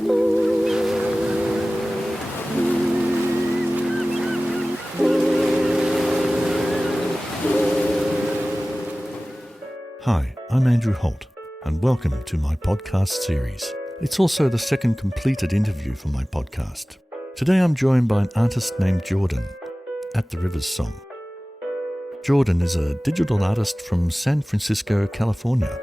Hi, I'm Andrew Holt, and welcome to my podcast series. It's also the second completed interview for my podcast. Today I'm joined by an artist named Jordan, at theriver'ssong. Jordan is a digital artist from San Francisco, California.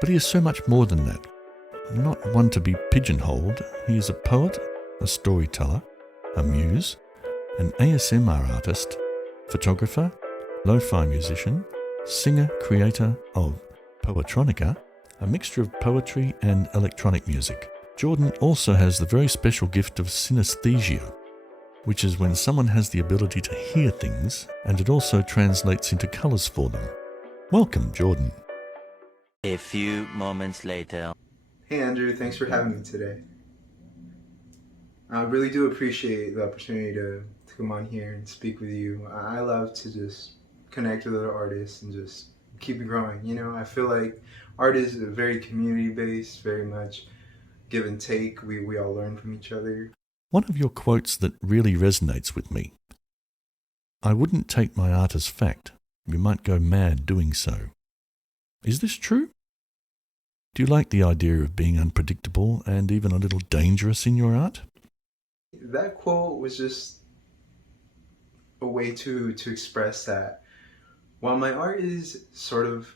But he is so much more than that. Not one to be pigeonholed, he is a poet, a storyteller, a muse, an ASMR artist, photographer, lo-fi musician, singer-creator of Poetronica, a mixture of poetry and electronic music. Jordan also has the very special gift of synesthesia, which is when someone has the ability to hear things, and it also translates into colours for them. Welcome, Jordan. A few moments later. Hey Andrew, thanks for having me today. I really do appreciate the opportunity to come on here and speak with you. I love to just connect with other artists and just keep it growing. You know, I feel like art is very community-based, very much give and take. We all learn from each other. One of your quotes that really resonates with me. I wouldn't take my art as fact. You might go mad doing so. Is this true? Do you like the idea of being unpredictable and even a little dangerous in your art? That quote was just a way to express that while my art is sort of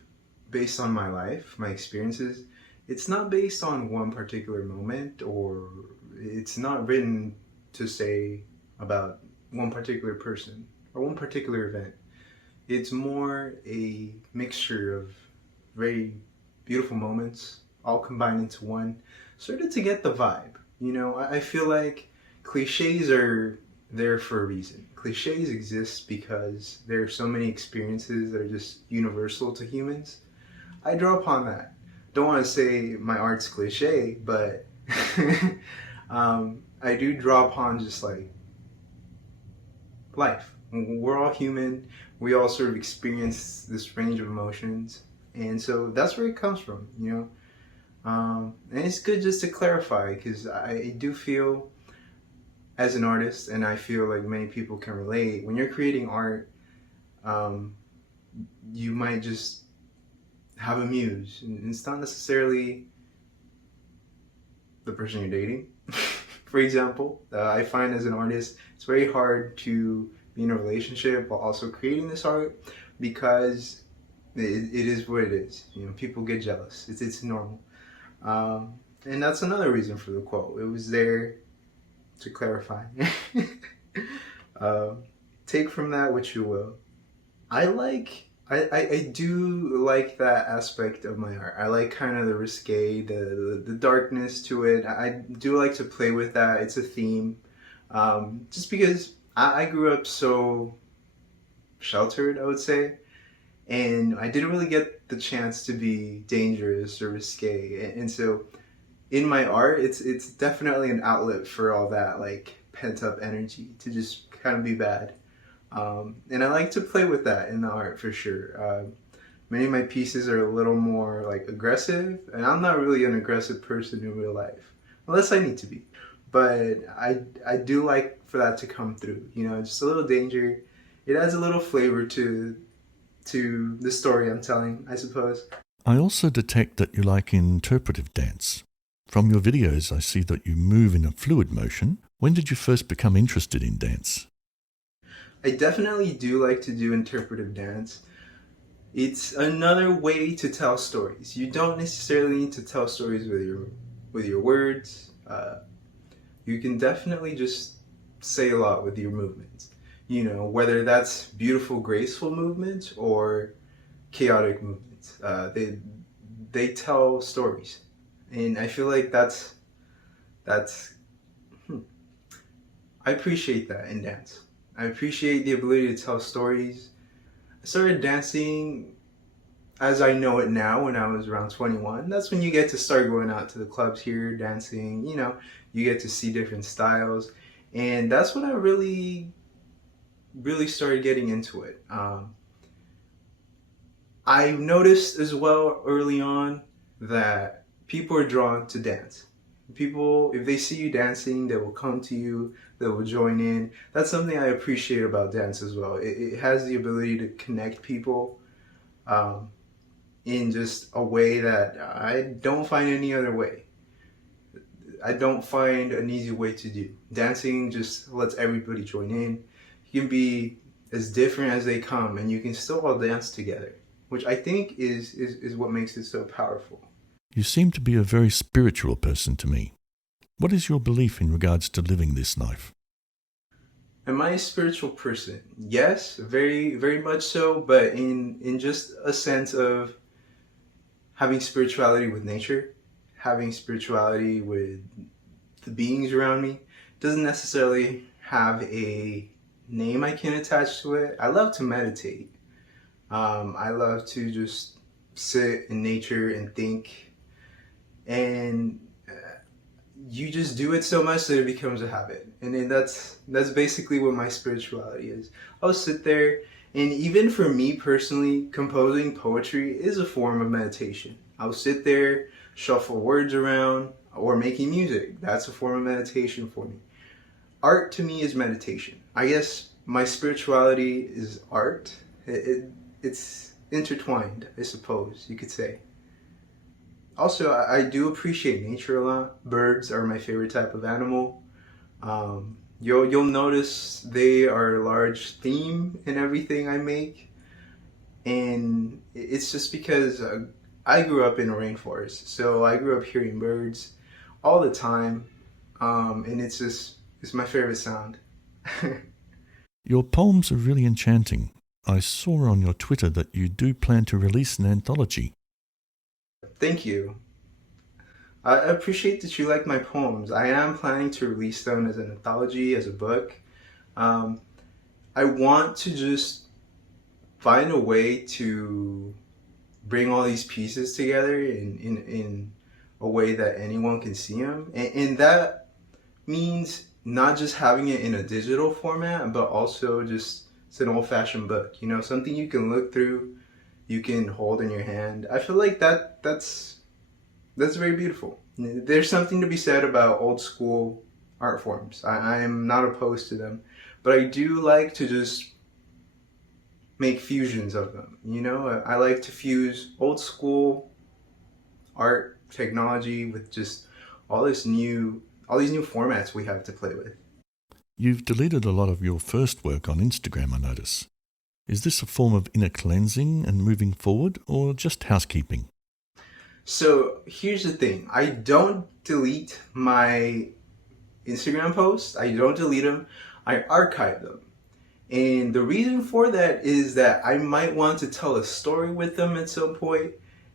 based on my life, my experiences, it's not based on one particular moment, or it's not written to say about one particular person or one particular event. It's more a mixture of very beautiful moments all combined into one, sort of to get the vibe. You know, I feel like cliches are there for a reason. Cliches exist because there are so many experiences that are just universal to humans. I draw upon that. Don't want to say my art's cliche, but I do draw upon just like life. We're all human. We all sort of experience this range of emotions. And so that's where it comes from, you know. And it's good just to clarify, because I do feel as an artist, and I feel like many people can relate, when you're creating art, you might just have a muse. And it's not necessarily the person you're dating. For example, I find as an artist, it's very hard to be in a relationship while also creating this art, because it is what it is. You know, people get jealous. It's normal. And that's another reason for the quote. It was there to clarify. Take from that what you will. I do like that aspect of my art. I like kind of the risque, the darkness to it. I do like to play with that. It's a theme. Just because I grew up so sheltered, I would say. And I didn't really get the chance to be dangerous or risque. And so in my art, it's definitely an outlet for all that like pent up energy to just kind of be bad. And I like to play with that in the art for sure. Many of my pieces are a little more like aggressive, and I'm not really an aggressive person in real life, unless I need to be. But I do like for that to come through, you know, just a little danger. It adds a little flavor to the story I'm telling, I suppose. I also detect that you like interpretive dance. From your videos, I see that you move in a fluid motion. When did you first become interested in dance? I definitely do like to do interpretive dance. It's another way to tell stories. You don't necessarily need to tell stories with your words. You can definitely just say a lot with your movements. You know, whether that's beautiful, graceful movements or chaotic movements. They tell stories. And I feel like that's I appreciate that in dance. I appreciate the ability to tell stories. I started dancing as I know it now when I was around 21. That's when you get to start going out to the clubs here, dancing, you know, you get to see different styles. And that's when I really started getting into it. I noticed as well early on that people are drawn to dance. People, if they see you dancing, they will come to you, they will join in. That's something I appreciate about dance as well. It has the ability to connect people um, in just a way that I don't find any other way. I don't find an easy way to do. Dancing just lets everybody join in. You can be as different as they come, and you can still all dance together, which I think is what makes it so powerful. You seem to be a very spiritual person to me. What is your belief in regards to living this life? Am I a spiritual person? Yes, very, very much so, but in just a sense of having spirituality with nature, having spirituality with the beings around me. Doesn't necessarily have a name I can attach to it. I love to meditate. I love to just sit in nature and think, and you just do it so much that it becomes a habit. And then that's basically what my spirituality is. I'll sit there, and even for me personally, composing poetry is a form of meditation. I'll sit there, shuffle words around, or making music. That's a form of meditation for me. Art to me is meditation. I guess my spirituality is art. It's intertwined, I suppose you could say. Also, I do appreciate nature a lot. Birds are my favorite type of animal. You'll notice they are a large theme in everything I make, and it's just because I grew up in a rainforest, so I grew up hearing birds all the time, and it's my favorite sound. Your poems are really enchanting. I saw on your Twitter that you do plan to release an anthology. Thank you. I appreciate that you like my poems. I am planning to release them as an anthology, as a book. Um, I want to just find a way to bring all these pieces together in a way that anyone can see them. And that means not just having it in a digital format, but also just it's an old-fashioned book, something you can look through, you can hold in your hand. I feel like that's very beautiful. There's something to be said about old school art forms. I am not opposed to them, but I do like to just make fusions of them. I like to fuse old school art technology with just all these new formats we have to play with. You've deleted a lot of your first work on Instagram, I notice. Is this a form of inner cleansing and moving forward, or just housekeeping? So here's the thing. I don't delete my Instagram posts. I don't delete them. I archive them. And the reason for that is that I might want to tell a story with them at some point,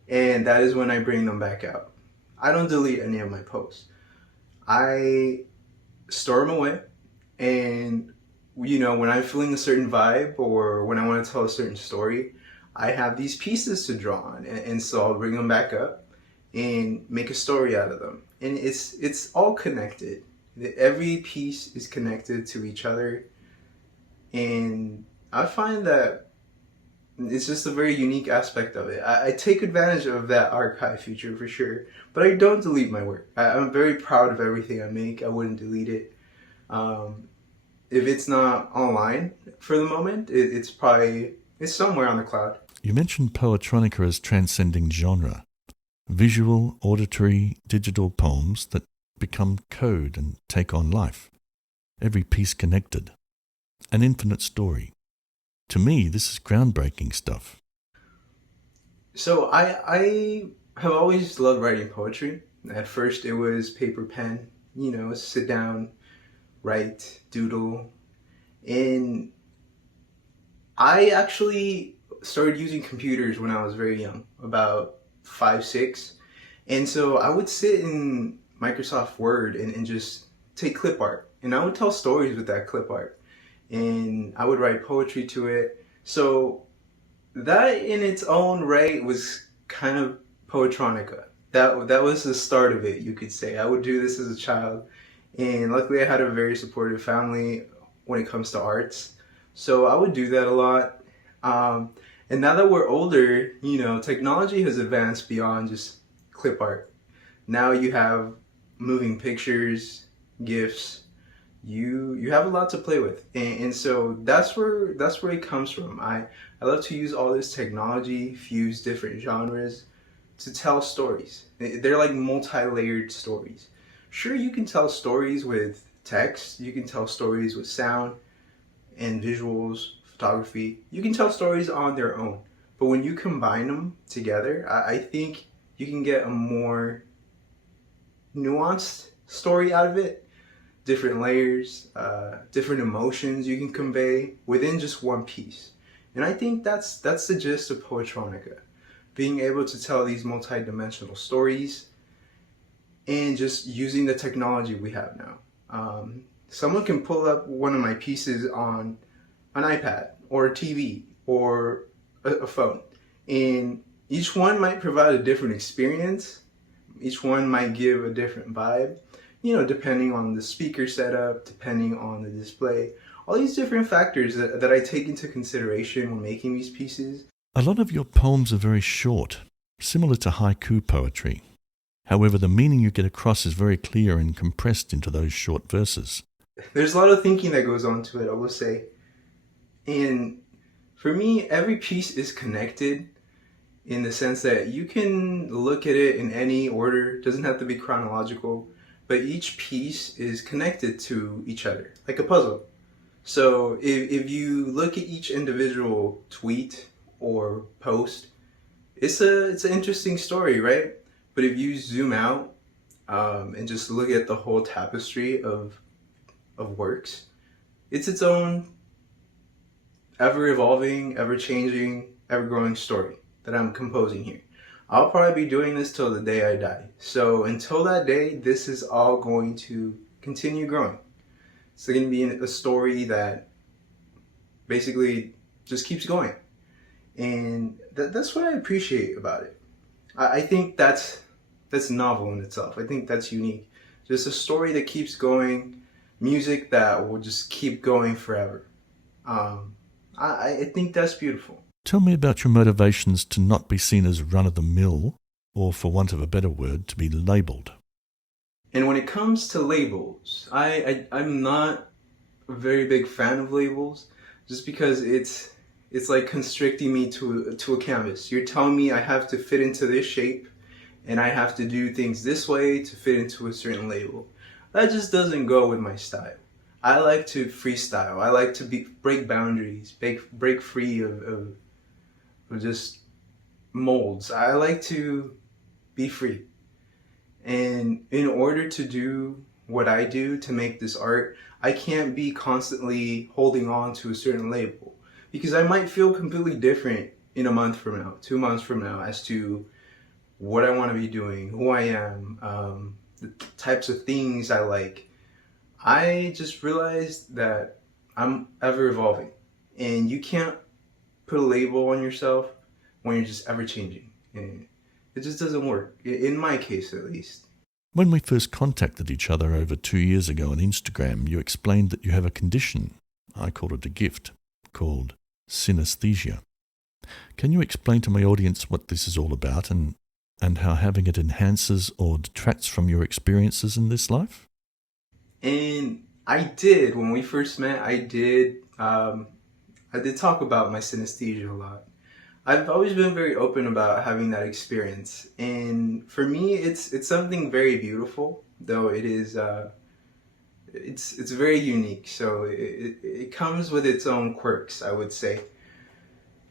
and that is when I bring them back out. I don't delete any of my posts. I store them away, and when I'm feeling a certain vibe or when I want to tell a certain story, I have these pieces to draw on, and so I'll bring them back up and make a story out of them. And it's all connected. Every piece is connected to each other, and I find that it's just a very unique aspect of it. I take advantage of that archive feature for sure, but I don't delete my work. I'm very proud of everything I make. I wouldn't delete it. If it's not online for the moment, it's somewhere on the cloud. You mentioned Poetronica as transcending genre. Visual, auditory, digital poems that become code and take on life. Every piece connected. An infinite story. To me, this is groundbreaking stuff. So I have always loved writing poetry. At first it was paper pen, sit down, write, doodle. And I actually started using computers when I was very young, about 5, 6. And so I would sit in Microsoft Word and just take clip art. And I would tell stories with that clip art. And I would write poetry to it. So that in its own right was kind of Poetronica. That was the start of it, you could say. I would do this as a child. And luckily I had a very supportive family when it comes to arts. So I would do that a lot. And now that we're older, technology has advanced beyond just clip art. Now you have moving pictures, GIFs, you have a lot to play with, and so that's where it comes from. I love to use all this technology, fuse different genres to tell stories. They're like multi-layered stories. Sure, you can tell stories with text, you can tell stories with sound and visuals, photography. You can tell stories on their own, but when you combine them together, I think you can get a more nuanced story out of it. Different layers, different emotions you can convey within just one piece. And I think that's the gist of Poetronica. Being able to tell these multi-dimensional stories and just using the technology we have now. Someone can pull up one of my pieces on an iPad or a TV or a phone, and each one might provide a different experience. Each one might give a different vibe, depending on the speaker setup, depending on the display, all these different factors that I take into consideration when making these pieces. A lot of your poems are very short, similar to haiku poetry. However, the meaning you get across is very clear and compressed into those short verses. There's a lot of thinking that goes on to it, I will say. And for me, every piece is connected in the sense that you can look at it in any order. It doesn't have to be chronological, but each piece is connected to each other, like a puzzle. So if you look at each individual tweet or post, it's an interesting story, right? But if you zoom out and just look at the whole tapestry of works, it's its own ever-evolving, ever-changing, ever-growing story that I'm composing here. I'll probably be doing this till the day I die. So until that day, this is all going to continue growing. It's going to be a story that basically just keeps going. And that's what I appreciate about it. I think that's novel in itself. I think that's unique. Just a story that keeps going, music that will just keep going forever. I think that's beautiful. Tell me about your motivations to not be seen as run-of-the-mill, or for want of a better word, to be labelled. And when it comes to labels, I'm not a very big fan of labels, just because it's like constricting me to a canvas. You're telling me I have to fit into this shape, and I have to do things this way to fit into a certain label. That just doesn't go with my style. I like to freestyle. I like to break boundaries, break free of just molds. I like to be free. And in order to do what I do to make this art, I can't be constantly holding on to a certain label, because I might feel completely different in a month from now, 2 months from now, as to what I want to be doing, who I am, the types of things I like. I just realized that I'm ever evolving, and you can't put a label on yourself when you're just ever changing. And it just doesn't work, in my case at least. When we first contacted each other over 2 years ago on Instagram, you explained that you have a condition, I call it a gift, called synesthesia. Can you explain to my audience what this is all about and how having it enhances or detracts from your experiences in this life? And I did, when we first met, I did talk about my synesthesia a lot. I've always been very open about having that experience, and for me, it's something very beautiful. Though it is, it's very unique. So it comes with its own quirks, I would say.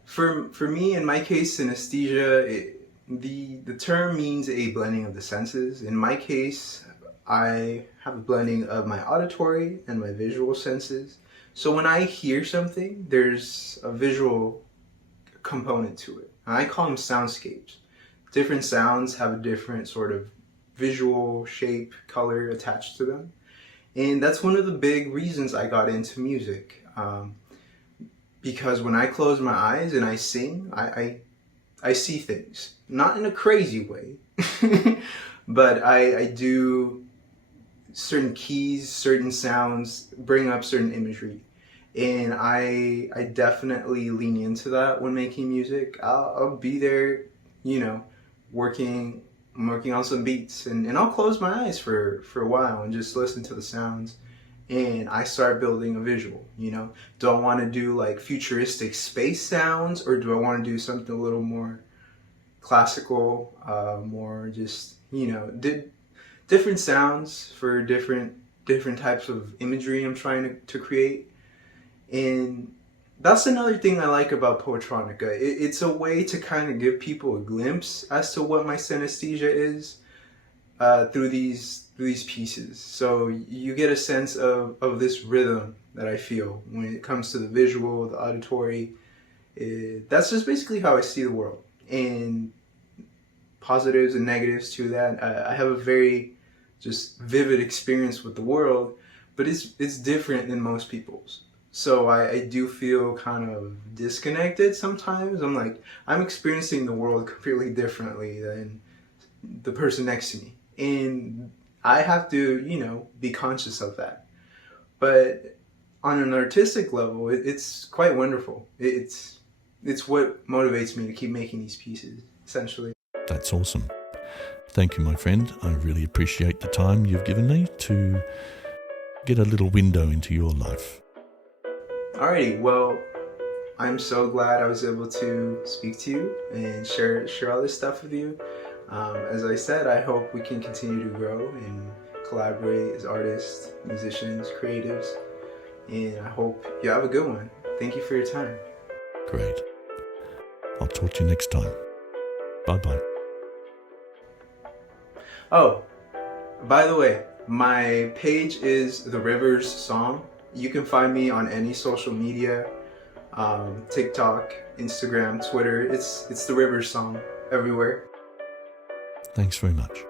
For me, in my case, synesthesia, the term means a blending of the senses. In my case, I have a blending of my auditory and my visual senses. So when I hear something, there's a visual component to it. And I call them soundscapes. Different sounds have a different sort of visual shape, color attached to them. And that's one of the big reasons I got into music. Because when I close my eyes and I sing, I see things. Not in a crazy way, but I do certain keys, certain sounds, bring up certain imagery. And I definitely lean into that when making music. I'll be there, working I'm working on some beats, and I'll close my eyes for a while and just listen to the sounds, and I start building a visual. Do I want to do like futuristic space sounds, or do I want to do something a little more classical, more just different sounds for different types of imagery I'm trying to create. And that's another thing I like about Poetronica. It's a way to kind of give people a glimpse as to what my synesthesia is through these pieces. So you get a sense of this rhythm that I feel when it comes to the visual, the auditory. That's just basically how I see the world. And positives and negatives to that. I have a very just vivid experience with the world, but it's different than most people's. So I do feel kind of disconnected sometimes. I'm experiencing the world completely differently than the person next to me. And I have to, be conscious of that. But on an artistic level, it's quite wonderful. It's what motivates me to keep making these pieces, essentially. That's awesome. Thank you, my friend. I really appreciate the time you've given me to get a little window into your life. Alrighty, well, I'm so glad I was able to speak to you and share all this stuff with you. As I said, I hope we can continue to grow and collaborate as artists, musicians, creatives, and I hope you have a good one. Thank you for your time. Great. I'll talk to you next time. Bye-bye. Oh, by the way, my page is theriver'ssong. You can find me on any social media, TikTok, Instagram, Twitter. It's theriver'ssong everywhere. Thanks very much.